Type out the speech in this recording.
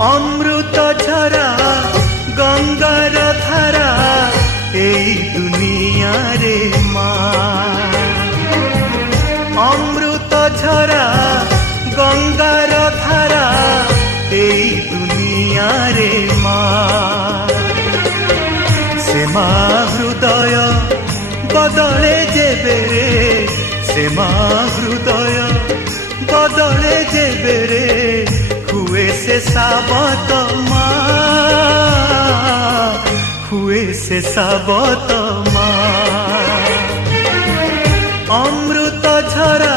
অমৃত ঝরা গঙ্গার ধারা এই দুনিয়ারে মা। অমৃত ঝরা গঙ্গার ধারা এই দুনিয়ারে মা। সে মা হৃদয় বদলে যেবে রে, সে মা হৃদয় বদলে যেবে রে, हुए से साबत মা, हुए से साबत মা। অমৃত ঝরা